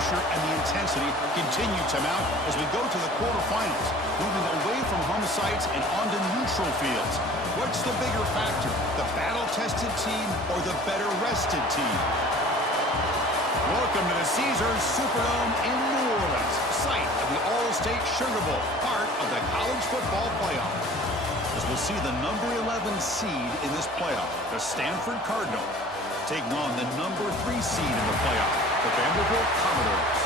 pressure and the intensity continue to mount as we go to the quarterfinals, moving away from home sites and onto neutral fields. What's the bigger factor, the battle-tested team or the better-rested team? Welcome to the Caesars Superdome in New Orleans, site of the All-State Sugar Bowl, part of the college football playoff. As we'll see the number 11 seed in this playoff, the Stanford Cardinals, taking on the number 3 seed in the playoff, the Vanderbilt Commodores.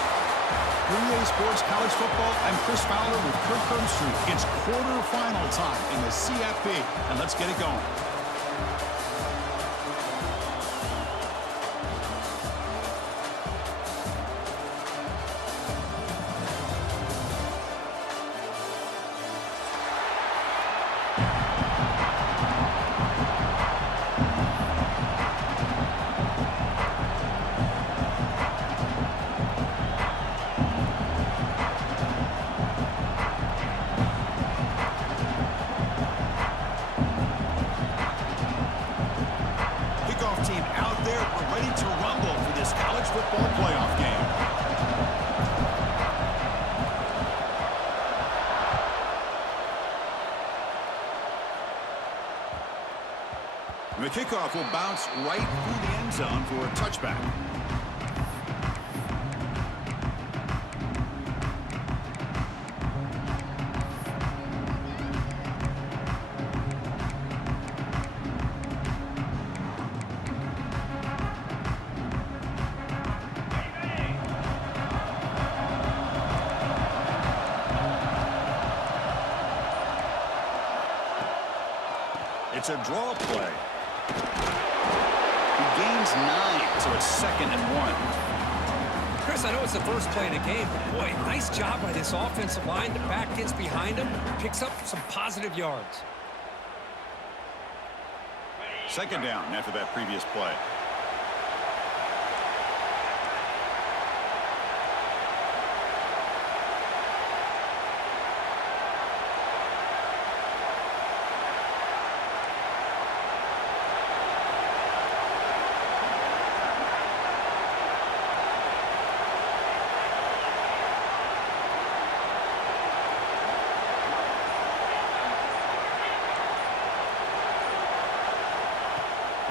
3A Sports College Football, I'm Chris Fowler with Kirk Herbstreit. It's quarterfinal time in the CFP, and let's get it going. The kickoff will bounce right through the end zone for a touchback. It's a draw play. He gains 9, so it's 2nd and 1. Chris, I know it's the first play in the game, but boy, nice job by this offensive line. The back gets behind him, picks up some positive yards. 2nd down after that previous play.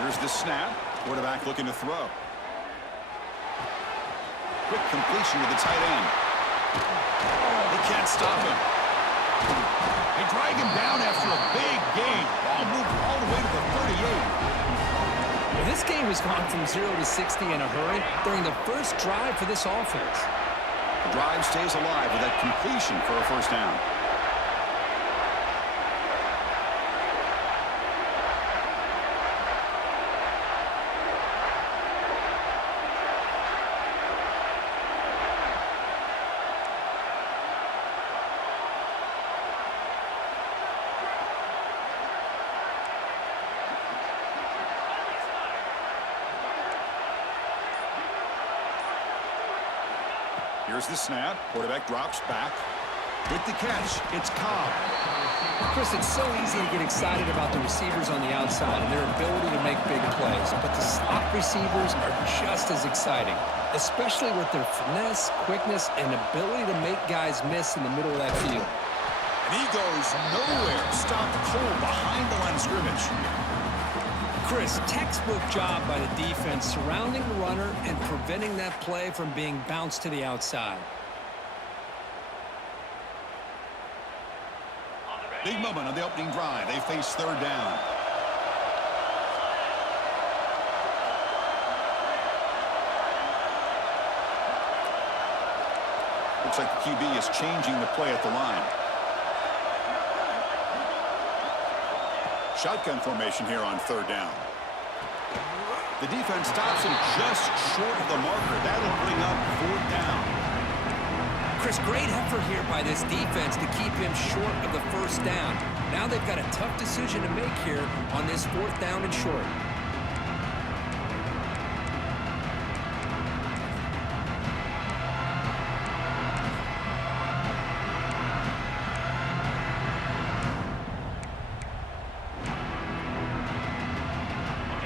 Here's the snap. Quarterback looking to throw. Quick completion to the tight end. They can't stop him. They drag him down after a big gain. Ball moved all the way to the 38. Well, this game has gone from 0 to 60 in a hurry during the first drive for this offense. The drive stays alive with that completion for a first down. Here's the snap. Quarterback drops back. With the catch, it's Cobb. Chris, it's so easy to get excited about the receivers on the outside and their ability to make big plays, but the slot receivers are just as exciting, especially with their finesse, quickness, and ability to make guys miss in the middle of that field. And he goes nowhere. Stopped cold behind the line of scrimmage. Chris, textbook job by the defense surrounding the runner and preventing that play from being bounced to the outside. Big moment on the opening drive. They face 3rd down. Looks like the QB is changing the play at the line. Shotgun formation here on 3rd down. The defense stops him just short of the marker. That'll bring up 4th down. Chris, great effort here by this defense to keep him short of the first down. Now they've got a tough decision to make here on this 4th down and short.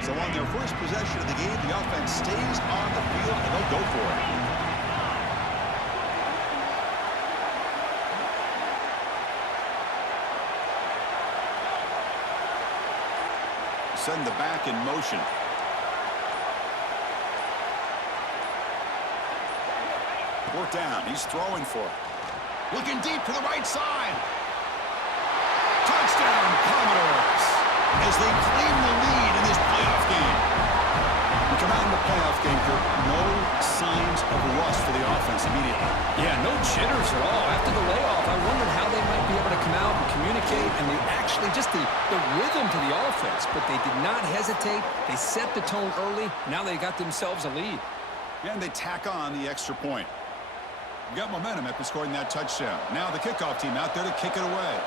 So on their first possession of the game, the offense stays on the field, and they'll go for it. send the back in motion. Fourth down. He's throwing for it. Looking deep to the right side. Touchdown, Commodores, as they claim the lead in this playoff game. We come out in the playoff game, Kirk. No signs of rust for the offense immediately. Yeah, no jitters at all. After the layoff, I wondered how they might be able to come out and communicate, and they actually just the rhythm to the offense, but they did not hesitate. They set the tone early. Now they got themselves a lead. And they tack on the extra point. We got momentum after scoring that touchdown. Now the kickoff team out there to kick it away.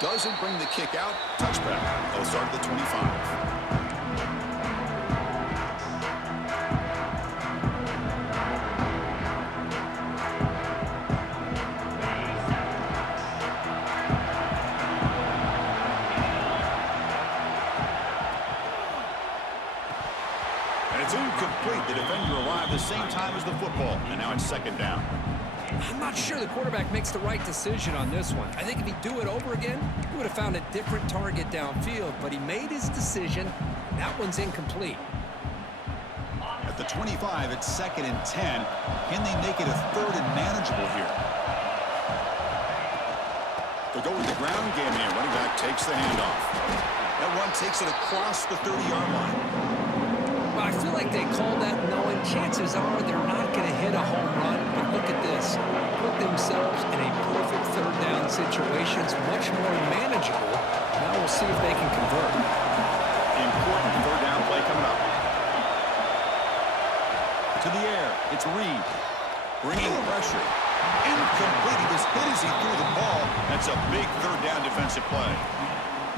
Doesn't bring the kick out. Touchback. They'll start at the 25. It's incomplete. The defender arrived the same time as the football, and now it's second down. I'm not sure the quarterback makes the right decision on this one. I think if he'd do it over again, he would have found a different target downfield, but he made his decision. That one's incomplete. At the 25, it's second and 10. Can they make it a third and manageable here? They'll go with the ground game here. Running back takes the handoff. That one takes it across the 30-yard line. Well, I feel like they called that knowing chances are they're not going to hit a home run. But look at this. Put themselves in a perfect third down situation. It's much more manageable. Now we'll see if they can convert. Important third down play coming up. To the air. It's Reed. Bringing pressure. Incomplete. He was hit as he threw the ball. That's a big third down defensive play.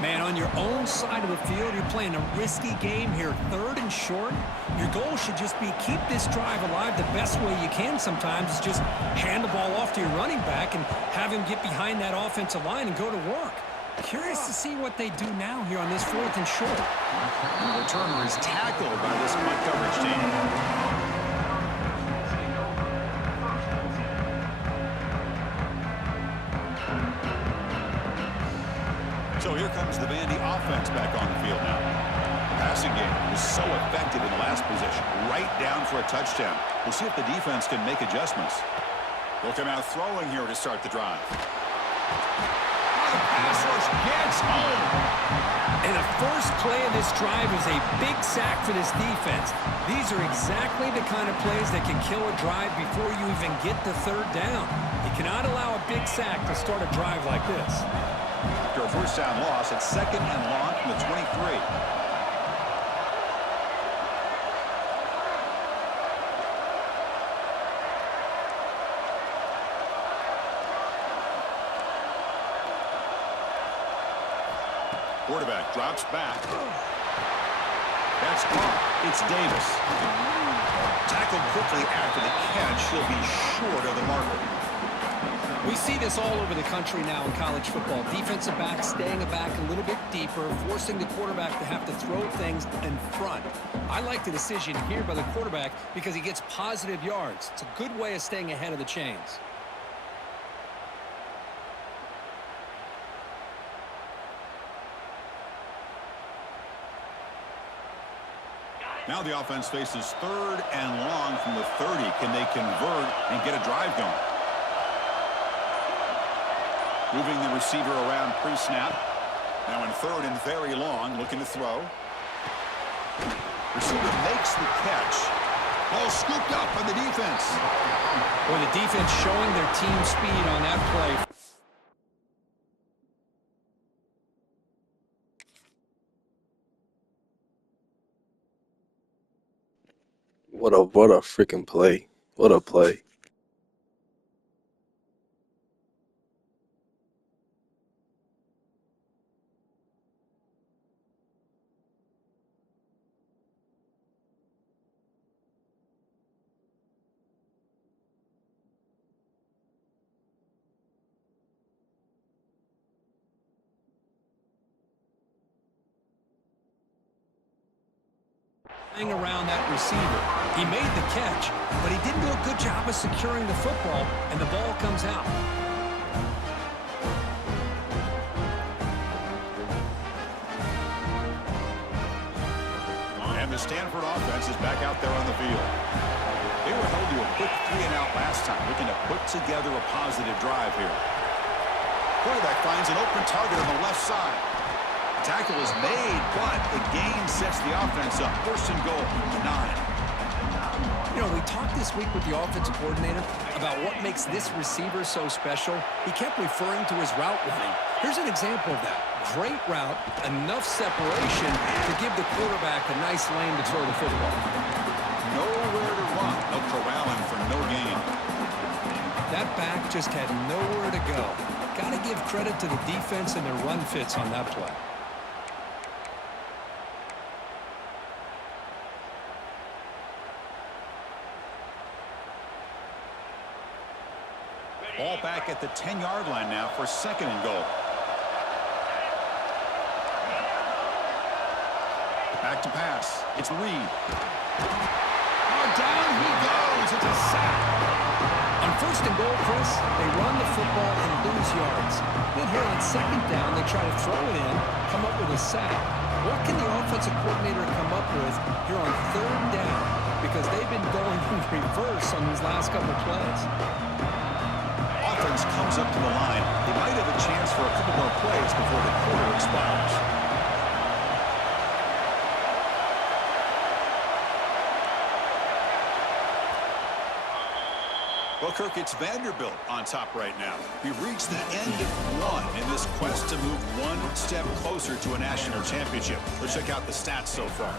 Man, on your own side of the field, you're playing a risky game here. Third and short. Your goal should just be keep this drive alive the best way you can sometimes is just hand the ball off to your running back and have him get behind that offensive line and go to work. Curious to see what they do now here on this fourth and short. The returner is tackled by this punt coverage team. So here comes the Vandy offense back on the field now. The passing game was so effective in the last possession, right down for a touchdown. We'll see if the defense can make adjustments. They'll come out throwing here to start the drive. The pass rush gets home. And the first play of this drive is a big sack for this defense. These are exactly the kind of plays that can kill a drive before you even get the third down. You cannot allow a big sack to start a drive like this. After a first down loss, it's second and long from the 23. Quarterback drops back. That's caught. It's Davis. Tackled quickly after the catch. He'll be short of the marker. We see this all over the country now in college football. Defensive backs staying back a little bit deeper, forcing the quarterback to have to throw things in front. I like the decision here by the quarterback because he gets positive yards. It's a good way of staying ahead of the chains. Now the offense faces third and long from the 30. Can they convert and get a drive going? Moving the receiver around pre-snap. Now in third and very long, looking to throw. Receiver makes the catch. Ball scooped up by the defense. Well, the defense showing their team speed on that play. What a freaking play. What a play. Around that receiver. He made the catch, but he didn't do a good job of securing the football, and the ball comes out. And the Stanford offense is back out there on the field. They were held to a quick 3-and-out last time, looking to put together a positive drive here. Quarterback finds an open target on the left side. The tackle is made, but the gain sets the offense up. First and goal from the 9. You know, we talked this week with the offensive coordinator about what makes this receiver so special. He kept referring to his route running. Here's an example of that. Great route, enough separation to give the quarterback a nice lane to throw the football. Nowhere to run. They'll corral him for no gain. That back just had nowhere to go. Got to give credit to the defense and their run fits on that play. Ball back at the 10-yard line now for second and goal. Back to pass. It's Reed. Oh, down he goes. It's a sack. On first and goal, Chris, they run the football and lose yards. Then here on second down, they try to throw it in, come up with a sack. What can the offensive coordinator come up with here on third down? Because they've been going in reverse on these last couple of plays. Offense comes up to the line. They might have a chance for a couple more plays before the quarter expires. Well, Kirk, it's Vanderbilt on top right now. We've reached the end of one in this quest to move one step closer to a national championship. Let's check out the stats so far.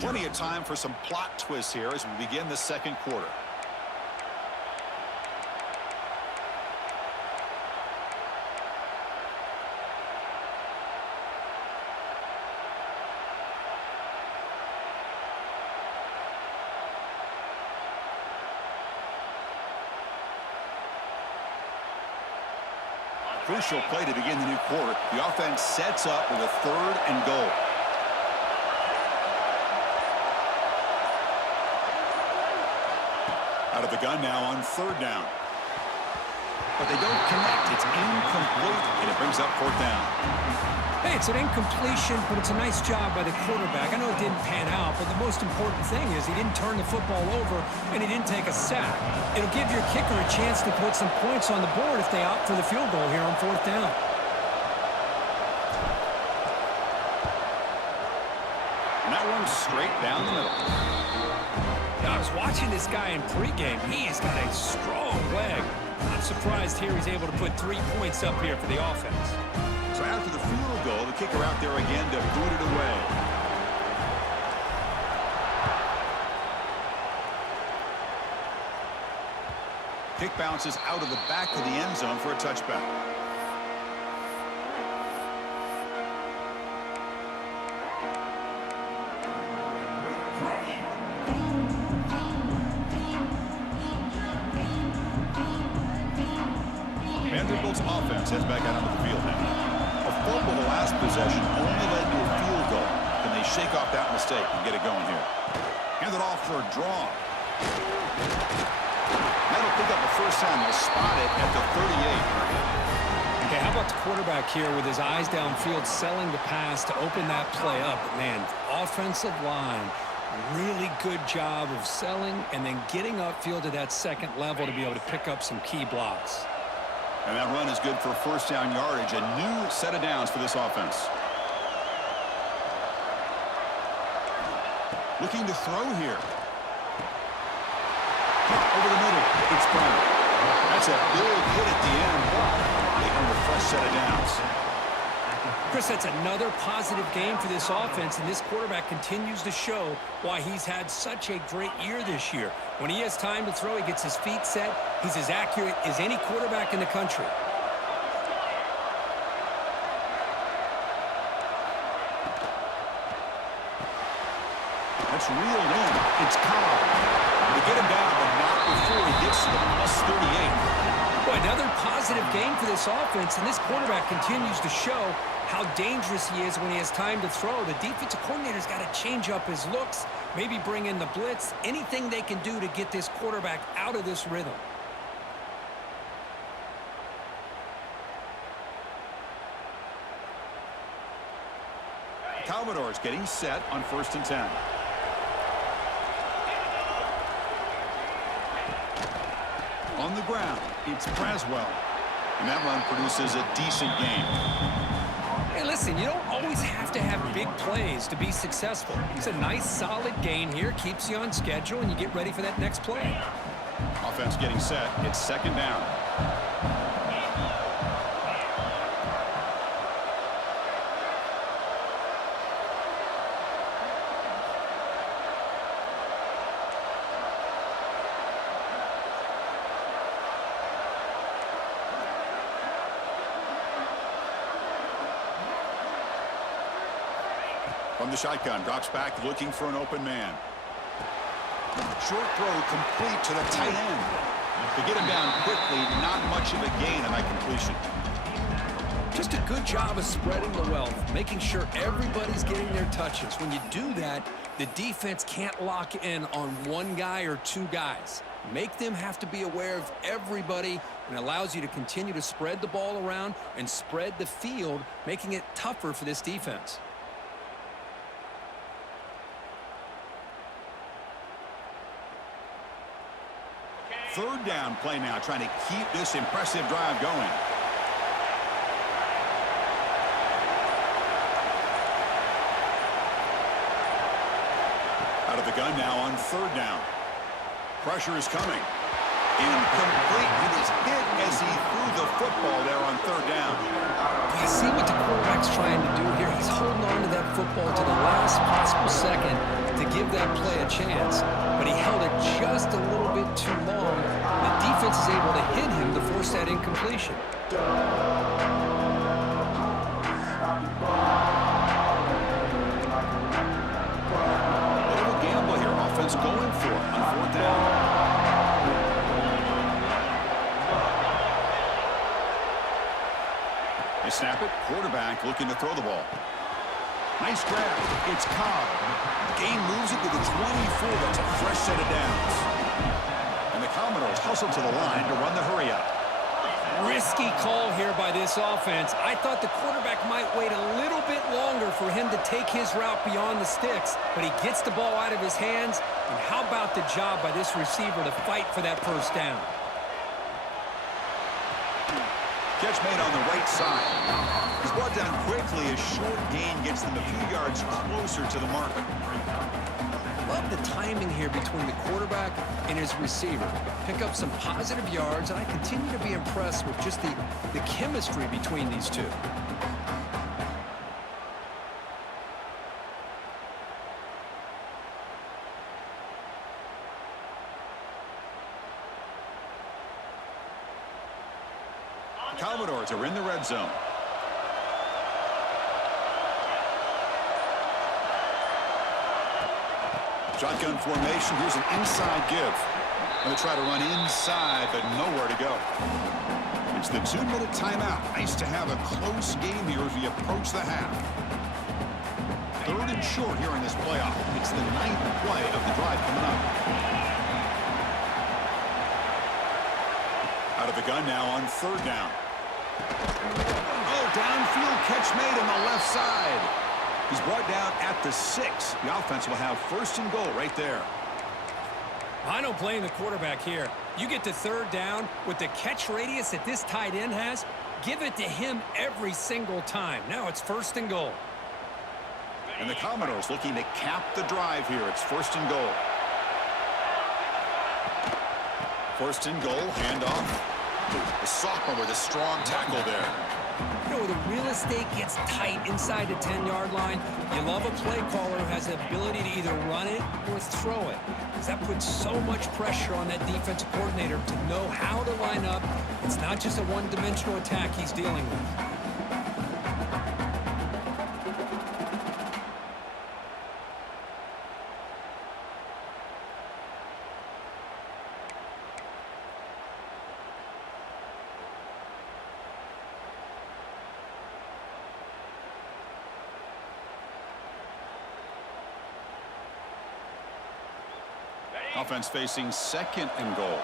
Plenty of time for some plot twists here as we begin the second quarter. Crucial play to begin the new quarter. The offense sets up with a third and goal. Out of the gun now on third down. But they don't connect. It's incomplete, and it brings up fourth down. Hey, it's an incompletion, but it's a nice job by the quarterback. I know it didn't pan out, but the most important thing is he didn't turn the football over, and he didn't take a sack. It'll give your kicker a chance to put some points on the board if they opt for the field goal here on fourth down. And that one's straight down the middle. Now, I was watching this guy in pregame. He's got a strong leg. Not surprised here he's able to put 3 points up here for the offense. So after the field goal, the kicker out there again to boot it away. Kick bounces out of the back of the end zone for a touchback. Vanderbilt's offense heads back out onto the field now. A fumble the last possession only led to a field goal. Can they shake off that mistake and get it going here? Hand it off for a draw. That'll pick up a first down. They'll spot it at the 38. Okay, how about the quarterback here with his eyes downfield selling the pass to open that play up? But man, offensive line, really good job of selling and then getting upfield to that second level to be able to pick up some key blocks. And that run is good for first down yardage. A new set of downs for this offense. Looking to throw here. Over the middle. It's Brown. That's a big hit at the end. They earn a fresh set of downs. Chris, that's another positive game for this offense, and this quarterback continues to show why he's had such a great year this year. When he has time to throw, he gets his feet set. He's as accurate as any quarterback in the country. That's reeled in. It's Cobb. They get him down, but not before he gets to the plus 38. Boy, another positive game for this offense, and this quarterback continues to show how dangerous he is when he has time to throw. The defensive coordinator's got to change up his looks Maybe bring in the blitz, anything they can do to get this quarterback out of this rhythm. Commodores getting set on 1st and 10. On the ground, it's Braswell. And that run produces a decent gain. Hey, listen, you don't always have to have big plays to be successful. It's a nice, solid gain here, keeps you on schedule, and you get ready for that next play. Offense getting set. It's 2nd down. From the shotgun, drops back looking for an open man. Short throw complete to the tight end. To get him down quickly, not much of a gain on that completion. Just a good job of spreading the wealth, making sure everybody's getting their touches. When you do that, the defense can't lock in on one guy or two guys. Make them have to be aware of everybody, and allows you to continue to spread the ball around and spread the field, making it tougher for this defense. 3rd down play now, trying to keep this impressive drive going. Out of the gun now on 3rd down. Pressure is coming. Incomplete. He was hit as he threw the football there on 3rd down. I see what the quarterback's trying to do here. He's holding on to that football to the last possible second to give that play a chance. But he held it just a little bit too long. The defense is able to hit him to force that incompletion. Bit of a gamble here. Offense going for it on 4th down. They snap it. Quarterback looking to throw the ball. Nice grab. It's Cobb. Gain moves it to the 24. That's a fresh set of downs. And the Commodores hustle to the line to run the hurry up. Risky call here by this offense. I thought the quarterback might wait a little bit longer for him to take his route beyond the sticks, but he gets the ball out of his hands. And how about the job by this receiver to fight for that 1st down? Catch made on the right side. He's brought down quickly. A short gain gets them a few yards closer to the mark. Love the timing here between the quarterback and his receiver. Pick up some positive yards, and I continue to be impressed with just the chemistry between these two. Commodores are in the red zone. Shotgun formation. Here's an inside give. Going to try to run inside, but nowhere to go. It's the 2-minute timeout. Nice to have a close game here as we approach the half. 3rd and short here in this playoff. It's the 9th play of the drive coming up. Out of the gun now on 3rd down. Oh, downfield catch made on the left side. He's brought down at the 6. The offense will have 1st and goal right there. I don't blame the quarterback here. You get to 3rd down with the catch radius that this tight end has, give it to him every single time. Now it's 1st and goal. And the Commodores looking to cap the drive here. It's 1st and goal. 1st and goal, handoff. The sophomore with a strong tackle there. You know, the real estate gets tight inside the 10-yard line. You love a play caller who has the ability to either run it or throw it, because that puts so much pressure on that defensive coordinator to know how to line up. It's not just a one-dimensional attack he's dealing with. Offense facing 2nd and goal.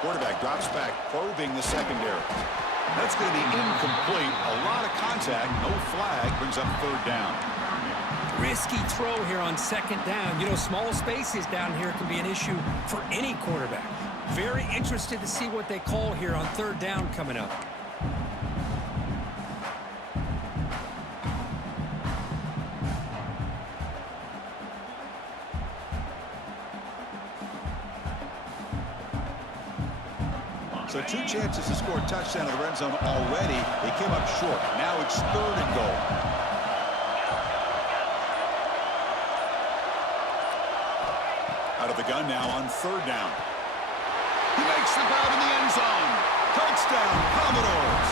Quarterback drops back, probing the secondary. That's going to be incomplete. A lot of contact, no flag, brings up 3rd down. Risky throw here on 2nd down. You know, small spaces down here can be an issue for any quarterback. Very interested to see what they call here on 3rd down coming up. So 2 chances to score a touchdown in the red zone already. They came up short. Now it's 3rd and goal. Out of the gun now on 3rd down. He makes the grab in the end zone. Touchdown, Commodores.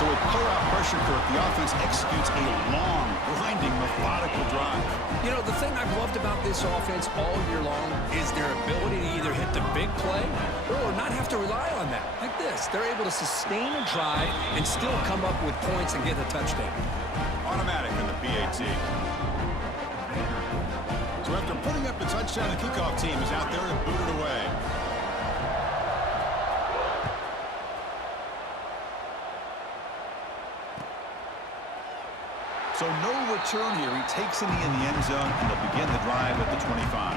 So with pull-out pressure curve, the offense executes a long, grinding, methodical drive. You know, the thing I've loved about this offense all year long is their ability to either hit the big play or not have to rely on that. Like this, they're able to sustain a drive and still come up with points and get a touchdown. Automatic in the PAT. So after putting up the touchdown, the kickoff team is out there to boot it away. So no return here. He takes it in the end zone, and they'll begin the drive at the 25.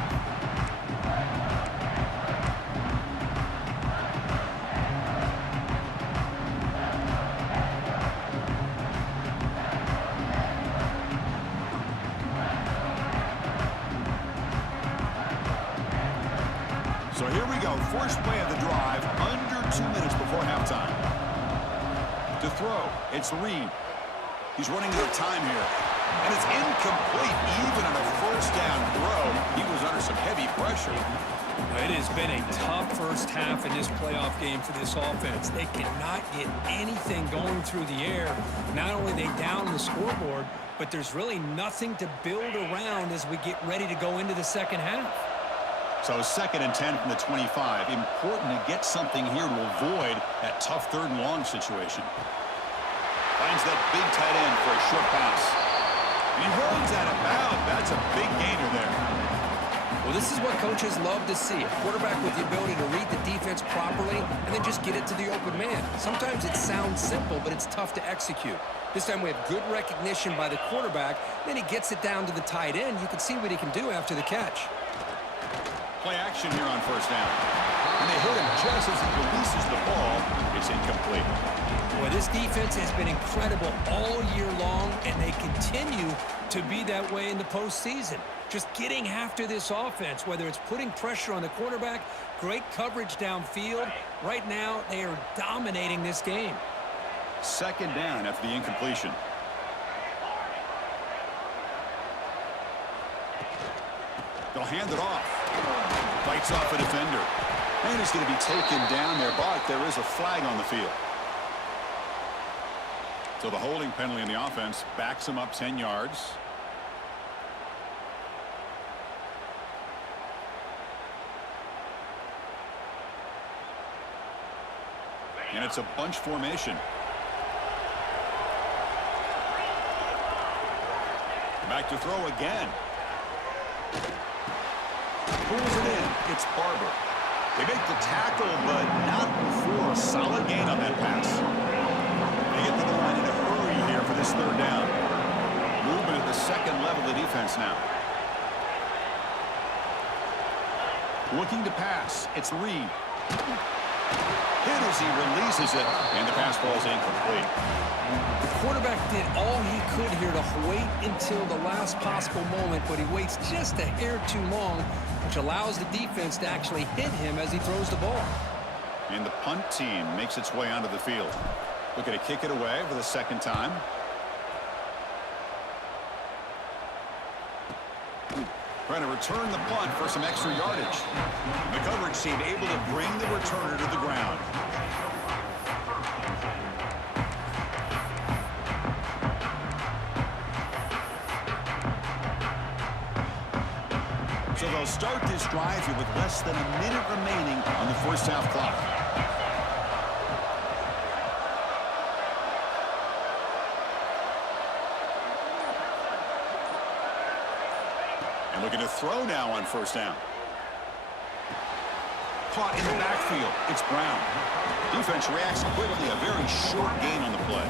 So here we go. First play of the drive, under 2 minutes before halftime. To throw, it's Reed. He's running out of time here. And it's incomplete, even on a 1st down throw. He was under some heavy pressure. It has been a tough first half in this playoff game for this offense. They cannot get anything going through the air. Not only are they down on the scoreboard, but there's really nothing to build around as we get ready to go into the second half. So 2nd and 10 from the 25. Important to get something here to avoid that tough 3rd and long situation. Finds that big tight end for a short pass. And he runs out of bounds. That's a big gainer there. Well, this is what coaches love to see. A quarterback with the ability to read the defense properly and then just get it to the open man. Sometimes it sounds simple, but it's tough to execute. This time we have good recognition by the quarterback. Then he gets it down to the tight end. You can see what he can do after the catch. Play action here on 1st down. And they hit him just as he releases the ball. It's incomplete. Boy, this defense has been incredible all year long, and they continue to be that way in the postseason. Just getting after this offense, whether it's putting pressure on the quarterback, great coverage downfield. Right now, they are dominating this game. 2nd down after the incompletion. They'll hand it off. Fights off a defender. And he's going to be taken down there, but there is a flag on the field. So the holding penalty in the offense backs him up 10 yards. And it's a bunch formation. Back to throw again. Pulls it in. It's Barber. They make the tackle, but not before a solid gain on that pass. They get to the line in a hurry here for this 3rd down. Movement at the 2nd level of the defense now. Looking to pass. It's Reed. Hit as he releases it, and the pass falls incomplete. The quarterback did all he could here to wait until the last possible moment, but he waits just a hair too long, which allows the defense to actually hit him as he throws the ball. And the punt team makes its way onto the field. Looking to kick it away for the 2nd time. Trying to return the punt for some extra yardage. The coverage team able to bring the returner to the ground. So they'll start this drive here with less than a minute remaining on the first half clock. Looking to throw now on first down. Caught in the backfield. It's Brown. Defense reacts quickly. A very short gain on the play.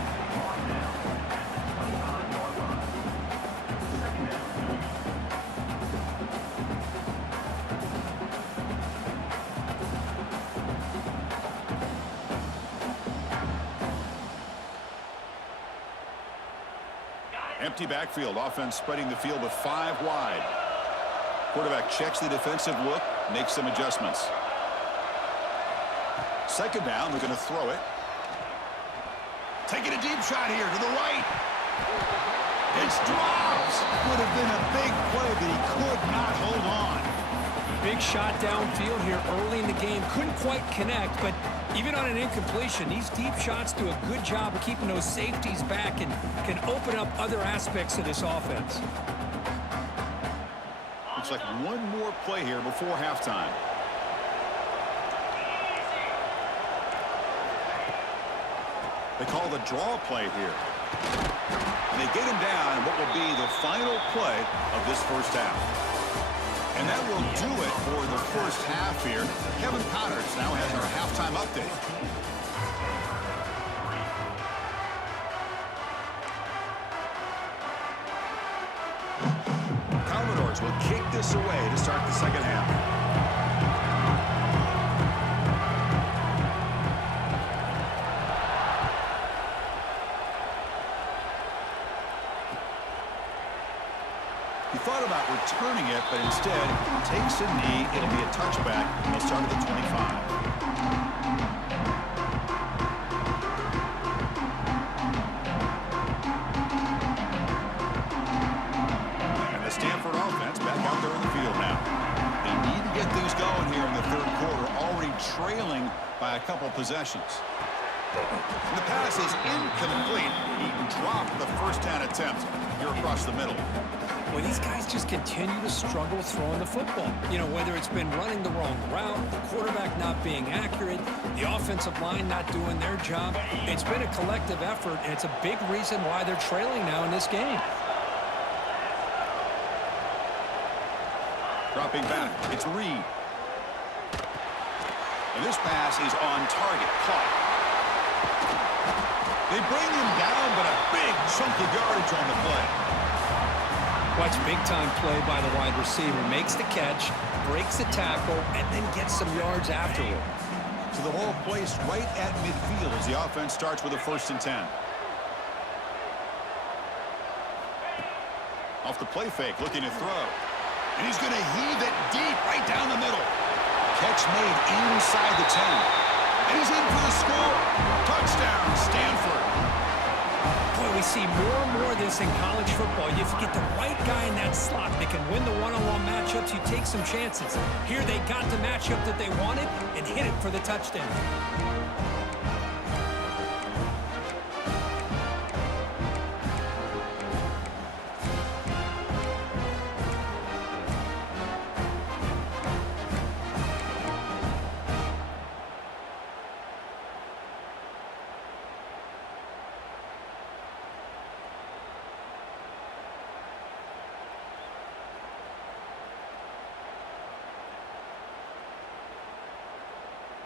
Empty backfield. Offense spreading the field with 5 wide. Quarterback checks the defensive look, makes some adjustments. Second down, they're going to throw it. Taking a deep shot here to the right. It's dropped. Would have been a big play, but he could not hold on. Big shot downfield here early in the game. Couldn't quite connect, but even on an incompletion, these deep shots do a good job of keeping those safeties back and can open up other aspects of this offense. Looks like one more play here before halftime. They call the draw play here. And they get him down in what will be the final play of this first half. And that will do it for the first half here. Kevin Connors now has our halftime update. Commodores will kick this away to start the second half. He thought about returning it, but instead takes a knee. It'll be a touchback. They'll start at the 25. And the Stanford offense back out there in the field now. They need to get things going here in the third quarter, already trailing by a couple possessions. And the pass is incomplete. He dropped the first down attempt here across the middle. Well, these guys just continue to struggle throwing the football. You know, whether it's been running the wrong route, the quarterback not being accurate, the offensive line not doing their job. It's been a collective effort, and it's a big reason why they're trailing now in this game. Dropping back, it's Reed. And this pass is on target, caught. They bring him down, but a big chunk of yardage on the play. Watch big-time play by the wide receiver. Makes the catch, breaks the tackle, and then gets some yards afterward. So the ball placed right at midfield as the offense starts with a 1st and 10. Off the play fake, looking to throw. And he's going to heave it deep right down the middle. Catch made inside the 10. And he's in for the score. Touchdown, Stanford. Boy, we see more and more of this in college football. If you get the right guy in that slot, they can win the one-on-one matchups. You take some chances. Here they got the matchup that they wanted and hit it for the touchdown.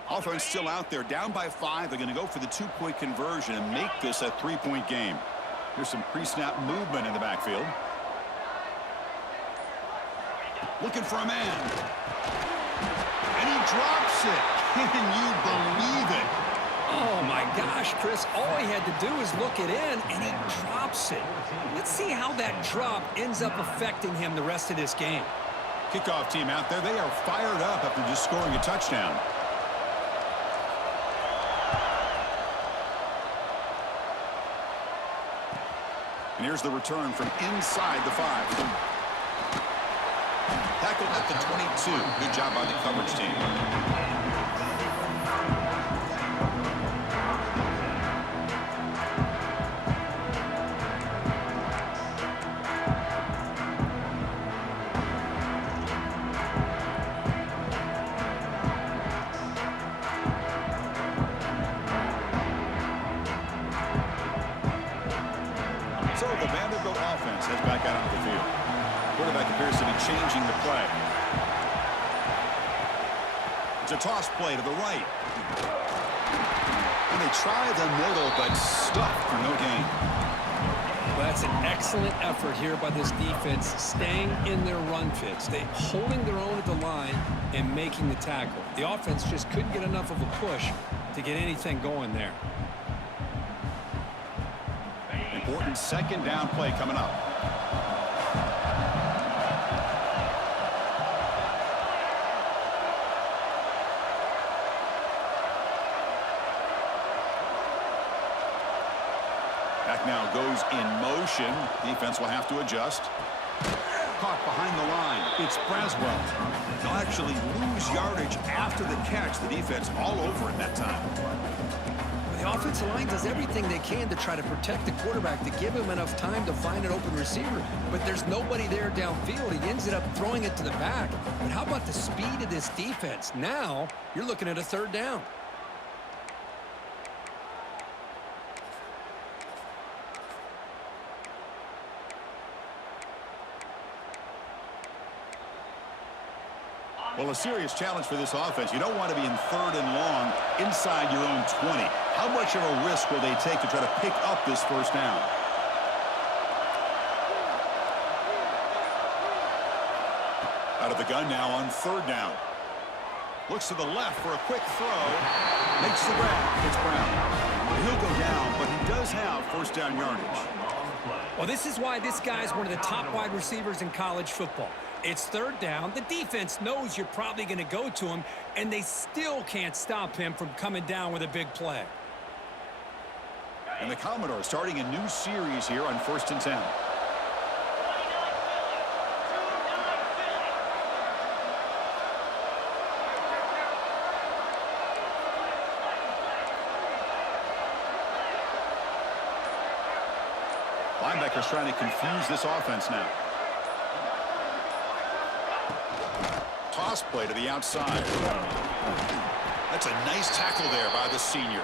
Offense still out there, down by 5. They're going to go for the 2-point conversion and make this a 3-point game. Here's some pre-snap movement in the backfield. Looking for a man. And he drops it. Can you believe it? Oh, my gosh, Chris. All he had to do is look it in, and he drops it. Let's see how that drop ends up affecting him the rest of this game. Kickoff team out there. They are fired up after just scoring a touchdown. And here's the return from inside the 5. Tackled at the 22. Good job by the coverage team. So the Vanderbilt offense heads back out onto the field. Quarterback appears to be changing the play. It's a toss play to the right. And they try the middle, but stuffed for no gain. Well, that's an excellent effort here by this defense, staying in their run fits. They holding their own at the line and making the tackle. The offense just couldn't get enough of a push to get anything going there. Important second down play coming up. Back now goes in motion. Defense will have to adjust. Caught behind the line. It's Braswell. They'll actually lose yardage after the catch. The defense all over it that time. The offensive line does everything they can to try to protect the quarterback, to give him enough time to find an open receiver. But there's nobody there downfield. He ends up throwing it to the back. But how about the speed of this defense? Now you're looking at a third down. Well, a serious challenge for this offense. You don't want to be in third and long inside your own 20. How much of a risk will they take to try to pick up this first down? Out of the gun now on third down. Looks to the left for a quick throw. Makes the grab. It's Brown. He'll go down, but he does have first down yardage. Well, this is why this guy's one of the top wide receivers in college football. It's third down. The defense knows you're probably going to go to him, and they still can't stop him from coming down with a big play. And the Commodores starting a new series here on 1st and 10. Linebackers trying to confuse this offense now. Toss play to the outside. That's a nice tackle there by the senior.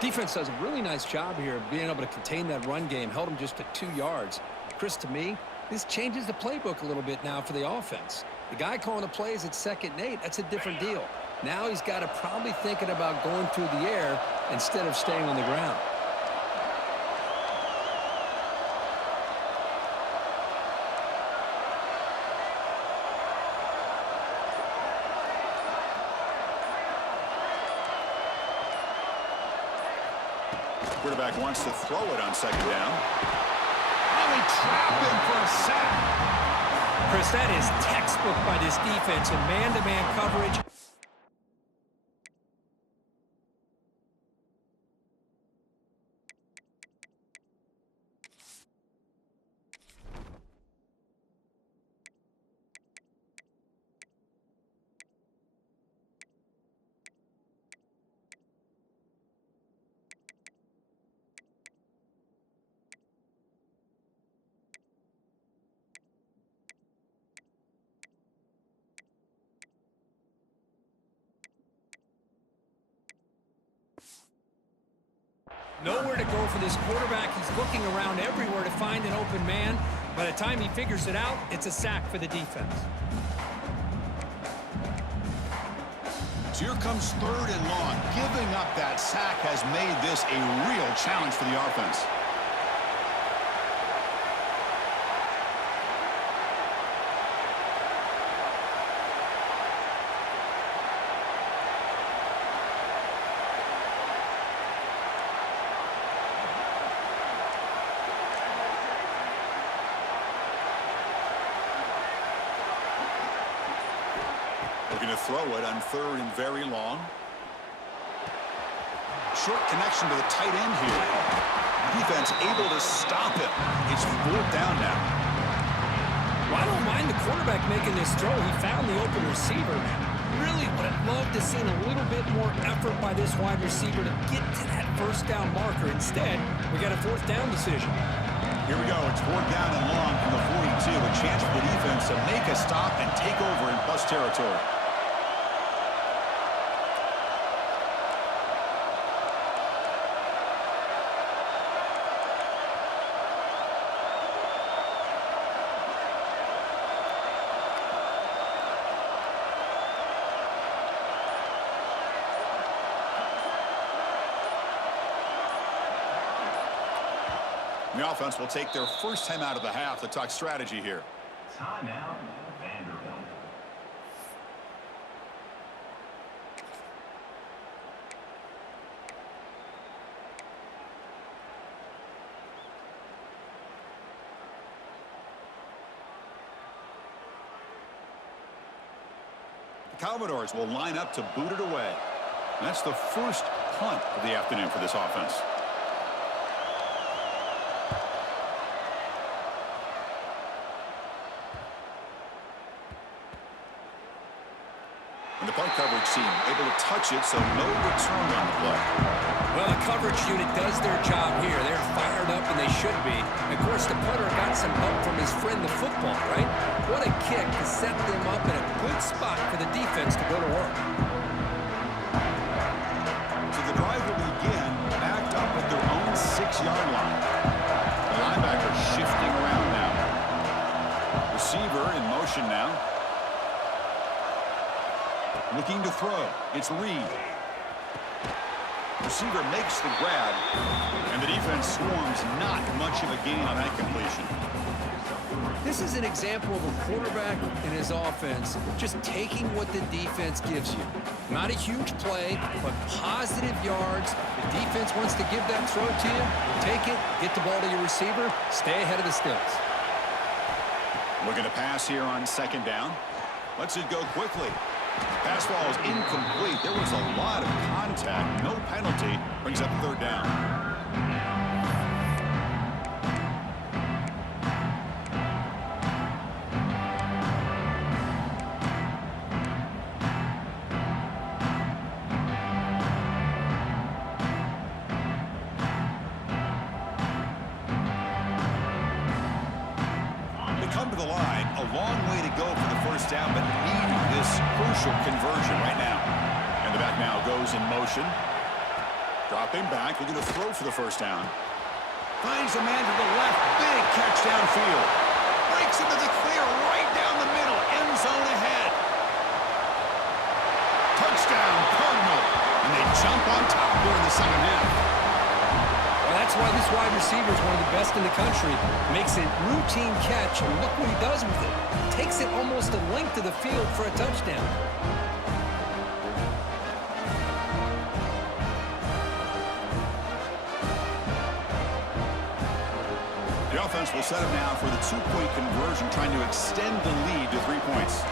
Defense does a really nice job here of being able to contain that run game. Held him just at 2 yards. Chris, to me, this changes the playbook a little bit now for the offense. The guy calling the plays at 2nd and 8, that's a different deal. Now he's got to probably thinking about going through the air instead of staying on the ground. Quarterback wants to throw it on 2nd down. Oh, he trapped him for a sack. Chris, that is textbook by this defense in man-to-man coverage. Nowhere to go for this quarterback. He's looking around everywhere to find an open man. By the time he figures it out, it's a sack for the defense. So here comes 3rd and long. Giving up that sack has made this a real challenge for the offense. Looking to throw it on 3rd and very long. Short connection to the tight end here. Defense able to stop him. It's 4th down now. Well, I don't mind the quarterback making this throw. He found the open receiver. Really would have loved to see a little bit more effort by this wide receiver to get to that first down marker. Instead, we got a 4th down decision. Here we go. It's 4th down and long from the 42. A chance for the defense to make a stop and take over in plus territory. The offense will take their first time out of the half to talk strategy here. Timeout, Vanderbilt. The Commodores will line up to boot it away. That's the first punt of the afternoon for this offense. And the punt coverage team able to touch it, so no return on the play. Well, the coverage unit does their job here. They're fired up, and they should be. And of course, the punter got some help from his friend, the football, right? What a kick to set them up in a good spot for the defense to go to work. So the drive will begin backed up at their own 6-yard line. The linebacker shifting around now. Receiver in motion now. Looking to throw. It's Reed. Receiver makes the grab, and the defense swarms not much of a gain on that completion. This is an example of a quarterback and his offense just taking what the defense gives you. Not a huge play, but positive yards. The defense wants to give that throw to you. Take it, get the ball to your receiver, stay ahead of the stills. Looking to pass here on second down. Lets it go quickly. Pass ball is incomplete. There was a lot of contact. No penalty. Brings up third down. They come to the line. A long way to go for the first down, but needing this crucial conversion right now. And the back now goes in motion. Dropping back, looking to throw for the first down. Finds a man to the left. Big catch downfield. Breaks into the clear right down the middle. End zone ahead. Touchdown, Cardinal. And they jump on top here in the second half. Well, that's why this wide receiver is one of the best in the country. Makes a routine catch, and look what he does with it. Takes it almost a length of the field for a touchdown. The offense will set up now for the two-point conversion, trying to extend the lead to 3 points.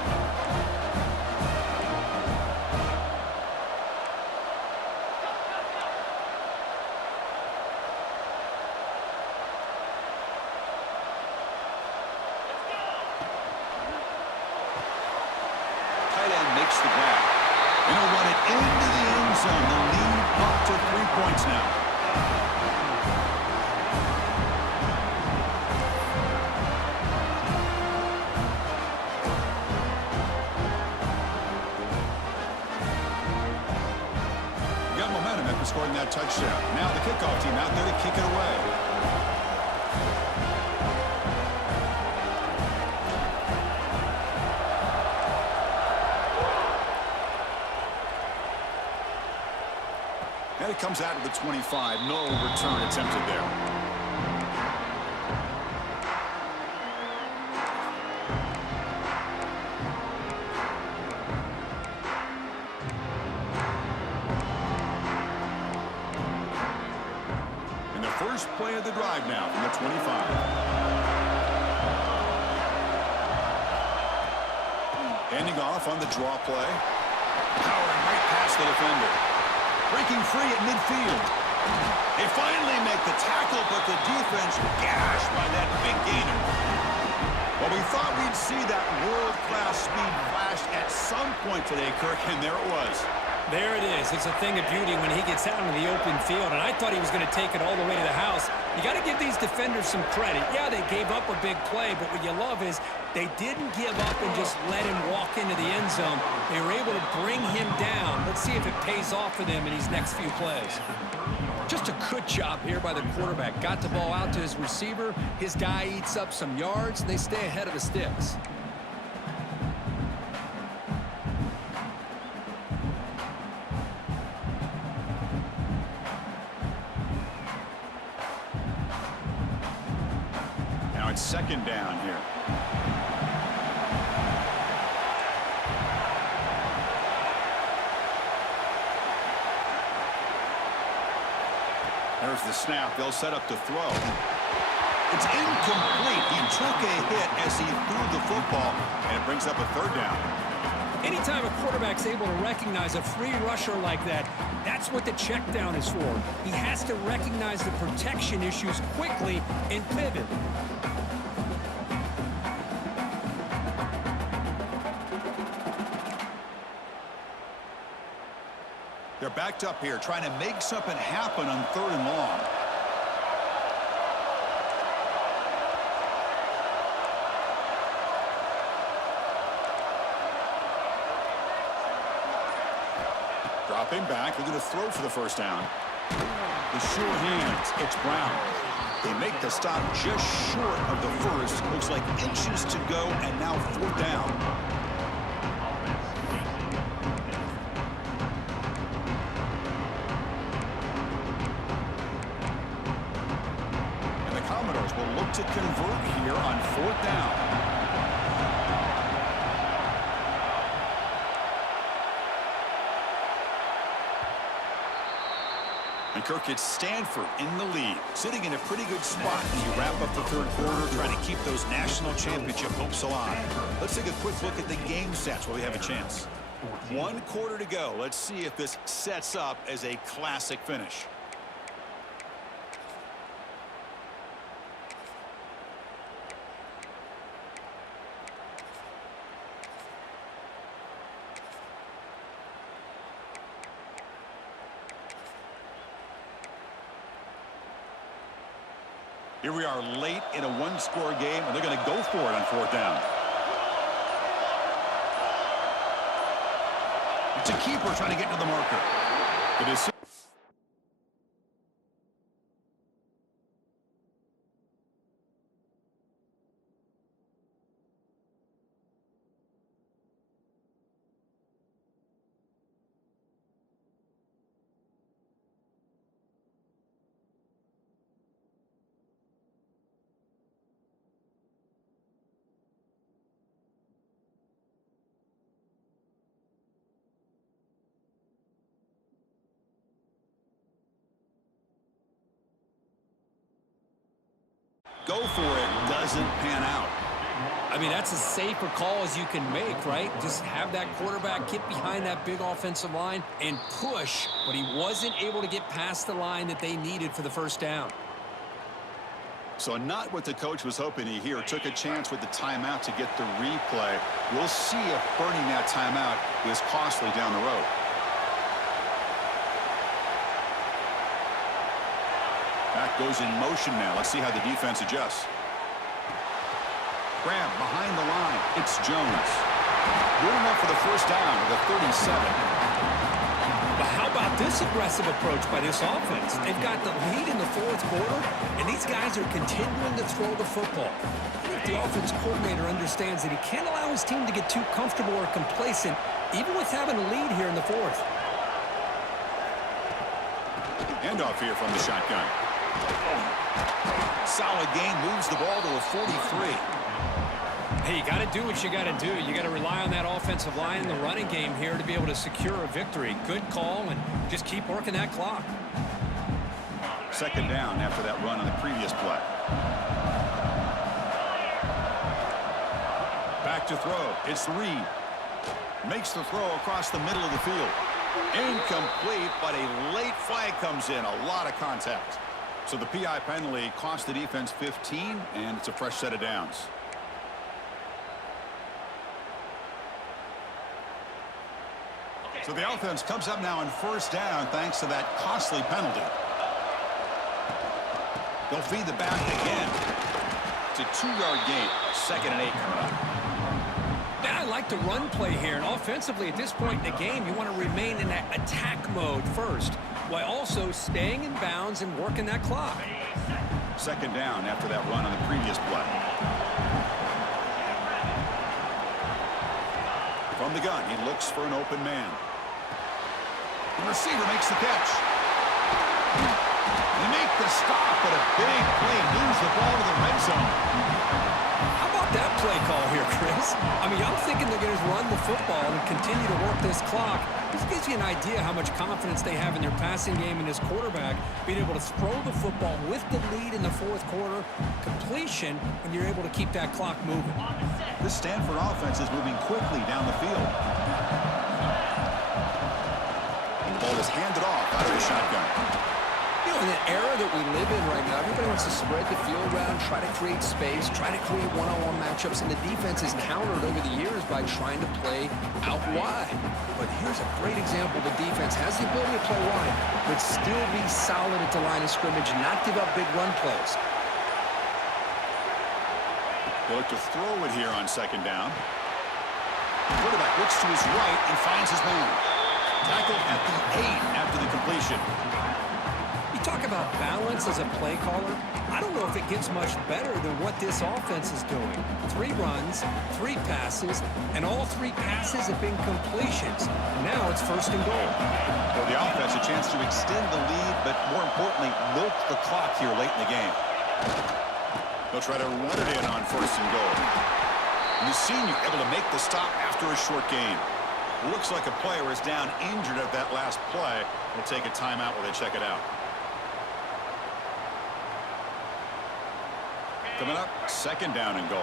Tight end makes the grab. And he'll run it into the end zone. The lead up to 3 points now. Scoring that touchdown. Now the kickoff team out there to kick it away. And it comes out of the 25. No return attempted there. First play of the drive now from the 25. Handing off on the draw play. Powering right past the defender. Breaking free at midfield. They finally make the tackle, but the defense gashed by that big gainer. Well, we thought we'd see that world-class speed flash at some point today, Kirk, and there it was. There it is. It's a thing of beauty when he gets out into the open field, and I thought he was going to take it all the way to the house. You got to give these defenders some credit. Yeah, they gave up a big play, but what you love is they didn't give up and just let him walk into the end zone. They were able to bring him down. Let's see if it pays off for them in these next few plays. Just a good job here by the quarterback. Got the ball out to his receiver. His guy eats up some yards, and they stay ahead of the sticks. It's second down here. There's the snap. They'll set up to throw. It's incomplete. He took a hit as he threw the football, and it brings up a third down. Anytime a quarterback's able to recognize a free rusher like that, that's what the check down is for. He has to recognize the protection issues quickly and pivot. They're backed up here, trying to make something happen on 3rd and long. Dropping back, they're going to throw for the first down. The sure hands, it's Brown. They make the stop just short of the first. Looks like inches to go, and now 4th down. Will look to convert here on 4th down. And Kirk, it's Stanford in the lead, sitting in a pretty good spot as you wrap up the 3rd quarter, trying to keep those national championship hopes alive. Let's take a quick look at the game stats while we have a chance. 1 quarter to go. Let's see if this sets up as a classic finish. Here we are late in a 1-score game, and they're going to go for it on 4th down. It's a keeper trying to get to the marker. It is. Go for it, doesn't pan out. I mean, that's as safe a call as you can make, right? Just have that quarterback get behind that big offensive line and push, but he wasn't able to get past the line that they needed for the first down. So not what the coach was hoping to hear. Took a chance with the timeout to get the replay. We'll see if burning that timeout is costly down the road. That goes in motion now. Let's see how the defense adjusts. Grab behind the line. It's Jones. Good enough for the first down at the 37. But how about this aggressive approach by this offense? They've got the lead in the 4th quarter, and these guys are continuing to throw the football. I think the offense coordinator understands that he can't allow his team to get too comfortable or complacent, even with having a lead here in the 4th. Handoff here from the shotgun. Solid gain, moves the ball to a 43. Hey, you got to do what you got to do. You got to rely on that offensive line in the running game here to be able to secure a victory. Good call, and just keep working that clock. Second down after that run on the previous play. Back to throw. It's Reed. Makes the throw across the middle of the field. Incomplete, but a late flag comes in. A lot of contact. So the PI penalty cost the defense 15, and it's a fresh set of downs. So the offense comes up now on first down thanks to that costly penalty. They'll feed the back again. It's a 2-yard gain. 2nd and 8 coming up. Man, I like the run play here. And offensively, at this point in the game, you want to remain in that attack mode first, while also staying in bounds and working that clock. Second down after that run on the previous play. From the gun, he looks for an open man. The receiver makes the catch. They make the stop, but a big play moves the ball to the red zone. How about that play call here, Chris? I mean, I'm thinking they're going to run the football and continue to work this clock. This gives you an idea how much confidence they have in their passing game and this quarterback being able to throw the football with the lead in the fourth quarter, completion, when you're able to keep that clock moving. This Stanford offense is moving quickly down the field. And the ball is handed off out of the shotgun. You know, in the era that we live in right now, everybody wants to spread the field around, try to create space, try to create one-on-one matchups, and the defense is countered over the years by trying to play out wide. But here's a great example. The defense has the ability to play wide, but still be solid at the line of scrimmage, not give up big run plays. They look to throw it here on second down. The quarterback looks to his right and finds his man. Tackled at the 8 after the completion. You talk about balance as a play caller. I don't know if it gets much better than what this offense is doing. 3 runs, 3 passes, and all 3 passes have been completions. Now it's first and goal. For the offense, a chance to extend the lead, but more importantly, milk the clock here late in the game. They'll try to run it in on first and goal. And the senior able to make the stop after a short gain. Looks like a player is down injured at that last play. We'll take a timeout while they check it out. Coming up, second down and goal.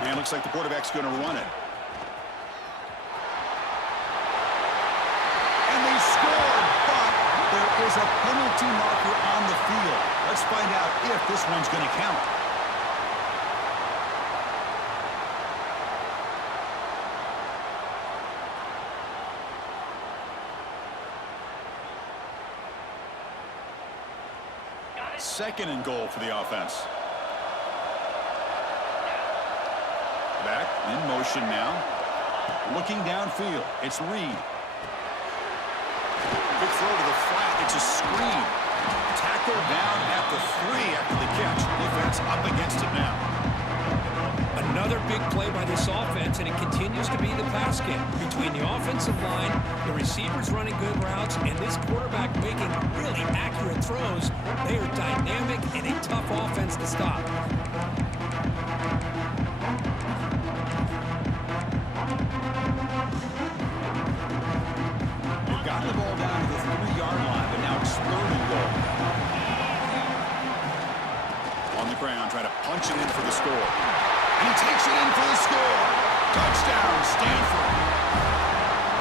And looks like the quarterback's going to run it. And they scored, but there is a penalty marker on the field. Let's find out if this one's going to count. Second and goal for the offense. Back in motion now. Looking downfield. It's Reed. Quick throw to the flat. It's a screen. Tackle down at the 3 after the catch. Defense up against it now. Another big play by this offense, and it continues to be the pass game between the offensive line, the receivers running good routes, and this quarterback making really accurate throws. They are dynamic and a tough offense to stop. They've gotten the ball down to the 3-yard line, but now exploding goal. On the ground, trying to punch it in for the score. And he takes it in for the score. Touchdown, Stanford.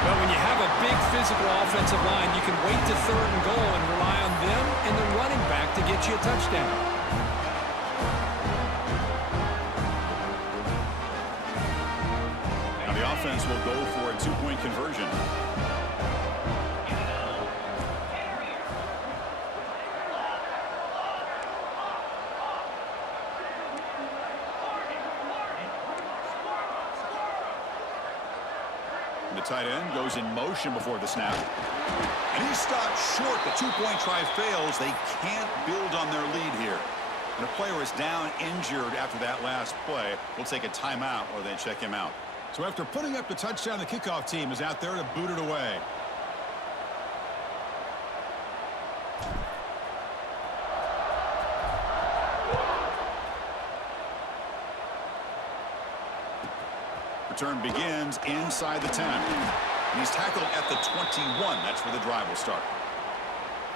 Well, when you have a big physical offensive line, you can wait to third and goal and rely on them and the running back to get you a touchdown. Now the offense will go for a 2-point conversion. The tight end goes in motion before the snap. And he stopped short. The 2-point try fails. They can't build on their lead here. And a player is down injured after that last play. We'll take a timeout or then check him out. So after putting up the touchdown, the kickoff team is out there to boot it away. Return begins inside the 10. And he's tackled at the 21. That's where the drive will start.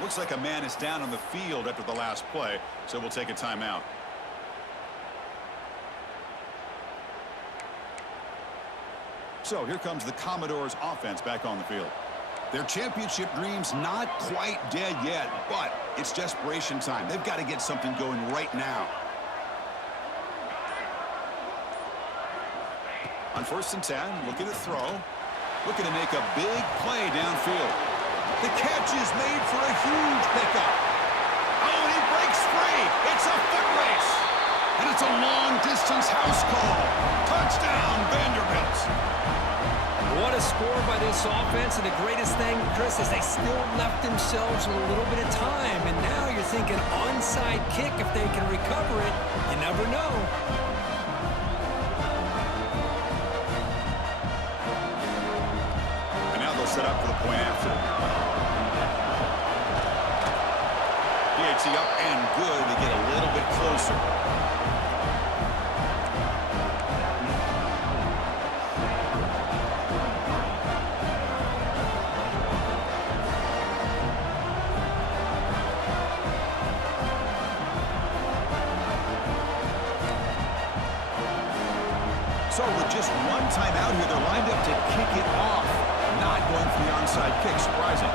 Looks like a man is down on the field after the last play, so we'll take a timeout. So here comes the Commodores offense back on the field. Their championship dreams not quite dead yet, but it's desperation time. They've got to get something going right now. On first and 10, looking to throw. Looking to make a big play downfield. The catch is made for a huge pickup. Oh, and he breaks free. It's a foot race. And it's a long-distance house call. Touchdown, Vanderbilt. What a score by this offense, and the greatest thing, Chris, is they still left themselves with a little bit of time, and now you're thinking onside kick if they can recover it. You never know. it up for the point after. PAT up and good to get a little bit closer. So with just one timeout here, they're lined up to kick it off. Not going for the onside kick, surprising.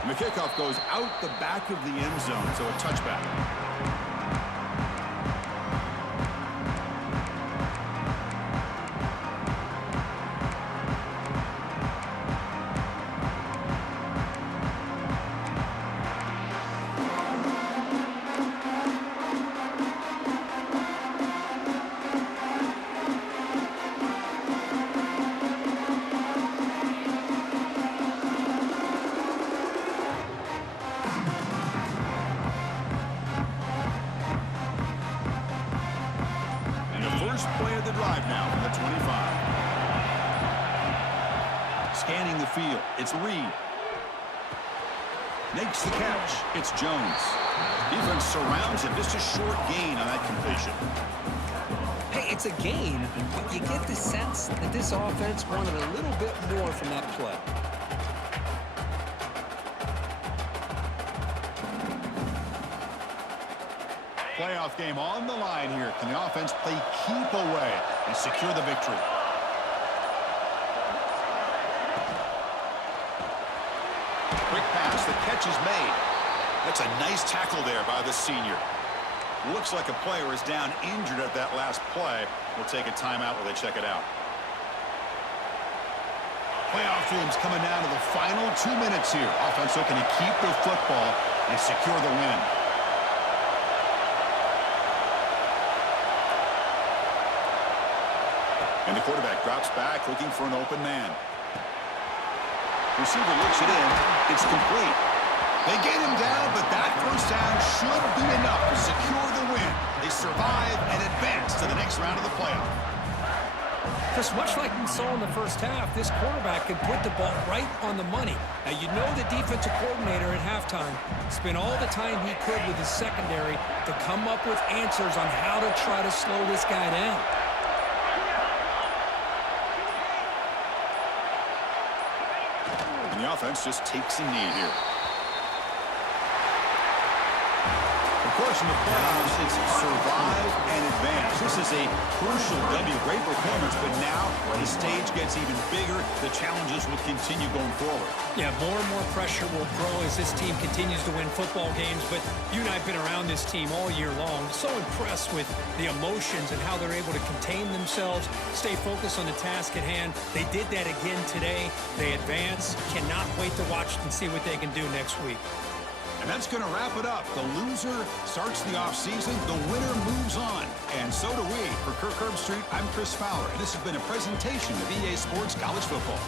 And the kickoff goes out the back of the end zone, so a touchback. Play of the drive now from the 25. Scanning the field, it's Reed. Makes the catch, it's Jones. Defense surrounds him, just a short gain on that completion. Hey, it's a gain, but you get the sense that this offense wanted a little bit more from that play. Playoff game on the line here. Can the offense play keep away and secure the victory? Quick pass, the catch is made. That's a nice tackle there by the senior. Looks like a player is down injured at that last play. We'll take a timeout while they check it out. Playoff game's coming down to the final 2 minutes here. Offense looking to keep the football and secure the win. And the quarterback drops back, looking for an open man. Receiver looks it in. It's complete. They get him down, but that first down should be enough to secure the win. They survive and advance to the next round of the playoff. Just much like we saw in the first half, this quarterback can put the ball right on the money. Now, you know the defensive coordinator at halftime spent all the time he could with his secondary to come up with answers on how to try to slow this guy down. And the offense just takes a knee here. Of course, in the playoffs, it's survive and advance. This is a crucial W. Great performance, but now the stage gets even bigger. The challenges will continue going forward. Yeah, more and more pressure will grow as this team continues to win football games. But you and I have been around this team all year long. So impressed with the emotions and how they're able to contain themselves, stay focused on the task at hand. They did that again today. They advance. Cannot wait to watch and see what they can do next week. And that's going to wrap it up. The loser starts the offseason. The winner moves on. And so do we. For Kirk Herbstreit, I'm Chris Fowler. And this has been a presentation of EA Sports College Football.